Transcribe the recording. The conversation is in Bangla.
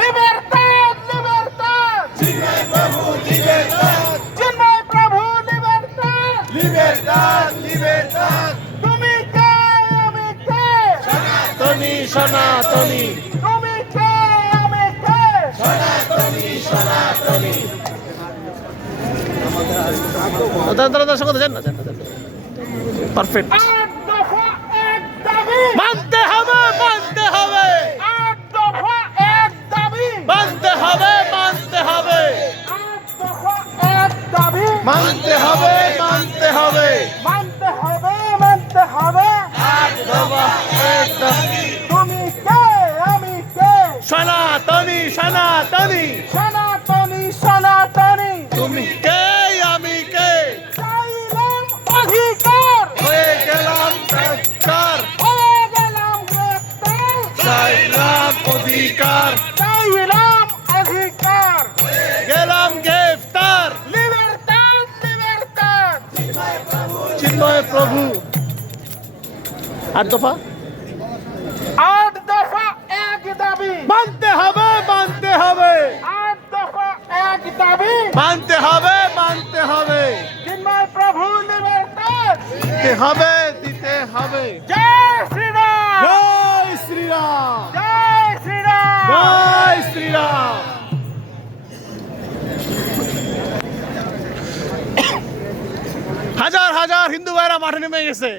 Libertad, libertad. Chinmay Prabhu, libertad. Chinmay Prabhu, libertad. Libertad, libertad. তুমি কে আমি কে? সনাতনী, সনাতনী, তুমি কে আমি কে? সনাতনী, সনাতনী। পারফেক্ট। আট দফা এক দাবি। মানতে হবে, মানতে হবে, আট দফা এক দাবি। মানতে হবে, মানতে হবে, আট দফা এক দাবি। মানতে হবে, মানতে হবে। মানতে হবে, মানতে হবে। আট দফা এক দাবি। তুমি কে আমি কে? সনাতনী, সনাতনী, সনাতনী, সনাতনী। তুমি কে আমি কে? চাইলাম অধিকার, হয়ে গেলাম গ্রেফতার, হয়ে গেলাম গ্রেপ্তার। চাইলাম অধিকার, চাইলাম অধিকার। গেলাম গ্রেফতার। লিবার্টাদ, লিবার্টাদ। চিন্ময় প্রভু। আট দফা আট দফা এক দাবি। মানতে হবে, মানতে হবে, আট দফা এক দাবি। মানতে হবে, মানতে হবে, চিন্ময় প্রভু লিবার্টাদ। দিতে হবে, দিতে হবে। জয় শ্রীরাম, জয় শ্রীরাম, জয় শ্রীরাম। জয় শ্রীরাম। হাজার হাজার হিন্দু ভাইরা মাঠে নেমে গেছে।